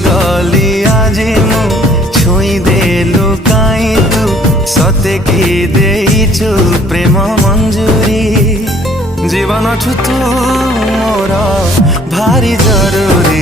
गली आज मु छुई देलु काई तू सते की देइछु प्रेम मंजूरी जीवन छु तू मोर भारी जरूरी।